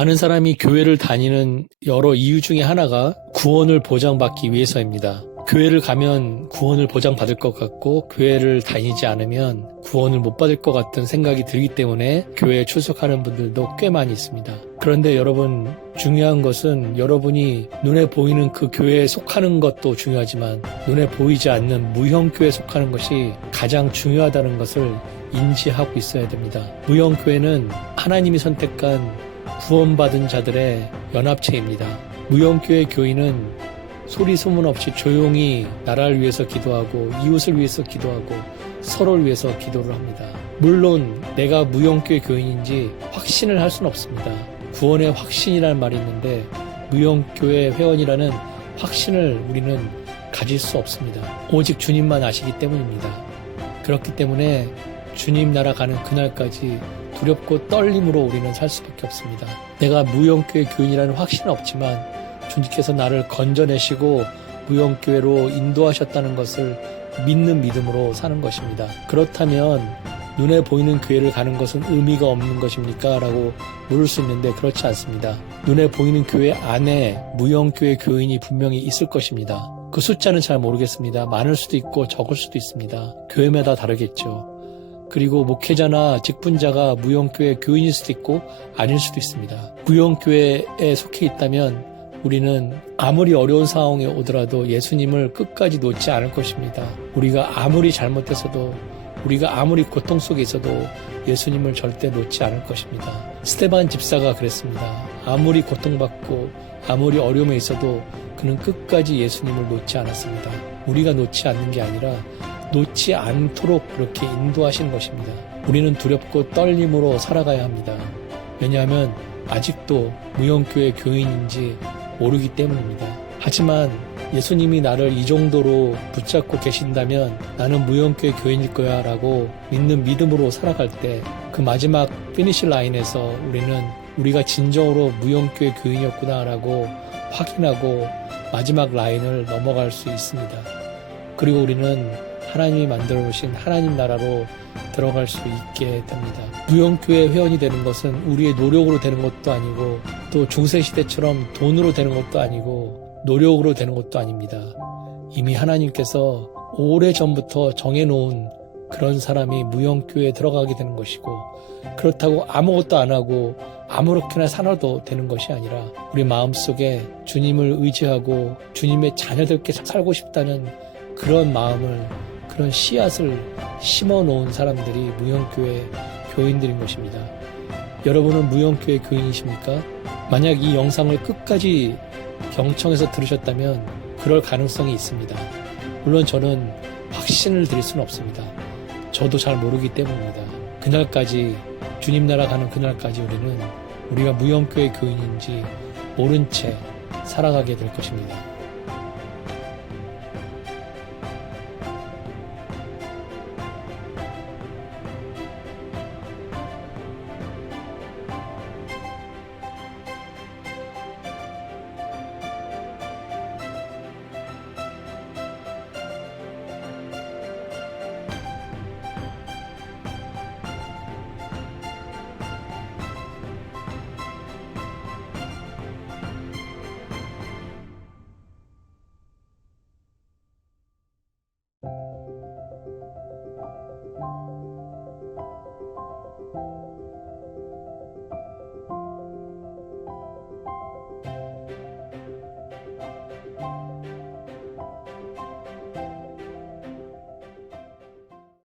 많은 사람이 교회를 다니는 여러 이유 중에 하나가 구원을 보장받기 위해서입니다. 교회를 가면 구원을 보장받을 것 같고 교회를 다니지 않으면 구원을 못 받을 것 같은 생각이 들기 때문에 교회에 출석하는 분들도 꽤 많이 있습니다. 그런데 여러분, 중요한 것은 여러분이 눈에 보이는 그 교회에 속하는 것도 중요하지만 눈에 보이지 않는 무형교회에 속하는 것이 가장 중요하다는 것을 인지하고 있어야 됩니다. 무형교회는 하나님이 선택한 구원받은 자들의 연합체입니다. 무형교회 교인은 소리 소문 없이 조용히 나라를 위해서 기도하고 이웃을 위해서 기도하고 서로를 위해서 기도를 합니다. 물론 내가 무형교회 교인인지 확신을 할 수는 없습니다. 구원의 확신이라는 말이 있는데 무형교회 회원이라는 확신을 우리는 가질 수 없습니다. 오직 주님만 아시기 때문입니다. 그렇기 때문에 주님 나라 가는 그날까지 두렵고 떨림으로 우리는 살 수밖에 없습니다. 내가 무형교회 교인이라는 확신은 없지만 주님께서 나를 건져내시고 무형교회로 인도하셨다는 것을 믿는 믿음으로 사는 것입니다. 그렇다면 눈에 보이는 교회를 가는 것은 의미가 없는 것입니까? 라고 물을 수 있는데 그렇지 않습니다. 눈에 보이는 교회 안에 무형교회 교인이 분명히 있을 것입니다. 그 숫자는 잘 모르겠습니다. 많을 수도 있고 적을 수도 있습니다. 교회마다 다르겠죠. 그리고 목회자나 직분자가 무형교회 교인일 수도 있고 아닐 수도 있습니다. 무형교회에 속해 있다면 우리는 아무리 어려운 상황에 오더라도 예수님을 끝까지 놓지 않을 것입니다. 우리가 아무리 잘못했어도 우리가 아무리 고통 속에 있어도 예수님을 절대 놓지 않을 것입니다. 스데반 집사가 그랬습니다. 아무리 고통받고 아무리 어려움에 있어도 그는 끝까지 예수님을 놓지 않았습니다. 우리가 놓지 않는 게 아니라 놓지 않도록 그렇게 인도하시는 것입니다. 우리는 두렵고 떨림으로 살아가야 합니다. 왜냐하면 아직도 무형교회 교인인지 모르기 때문입니다. 하지만 예수님이 나를 이 정도로 붙잡고 계신다면 나는 무형교회 교인일 거야 라고 믿는 믿음으로 살아갈 때 그 마지막 피니시 라인에서 우리는 우리가 진정으로 무형교회 교인이었구나 라고 확인하고 마지막 라인을 넘어갈 수 있습니다. 그리고 우리는 하나님이 만들어 놓으신 하나님 나라로 들어갈 수 있게 됩니다. 무형교회 회원이 되는 것은 우리의 노력으로 되는 것도 아니고 또 중세시대처럼 돈으로 되는 것도 아니고 노력으로 되는 것도 아닙니다. 이미 하나님께서 오래전부터 정해놓은 그런 사람이 무형교회에 들어가게 되는 것이고 그렇다고 아무것도 안 하고 아무렇게나 살아도 되는 것이 아니라 우리 마음속에 주님을 의지하고 주님의 자녀들께 살고 싶다는 그런 마음을 그런 씨앗을 심어 놓은 사람들이 무형교회 교인들인 것입니다. 여러분은 무형교회 교인이십니까? 만약 이 영상을 끝까지 경청해서 들으셨다면 그럴 가능성이 있습니다. 물론 저는 확신을 드릴 수는 없습니다. 저도 잘 모르기 때문입니다. 그날까지 주님 나라 가는 그날까지 우리가 무형교회 교인인지 모른 채 살아가게 될 것입니다.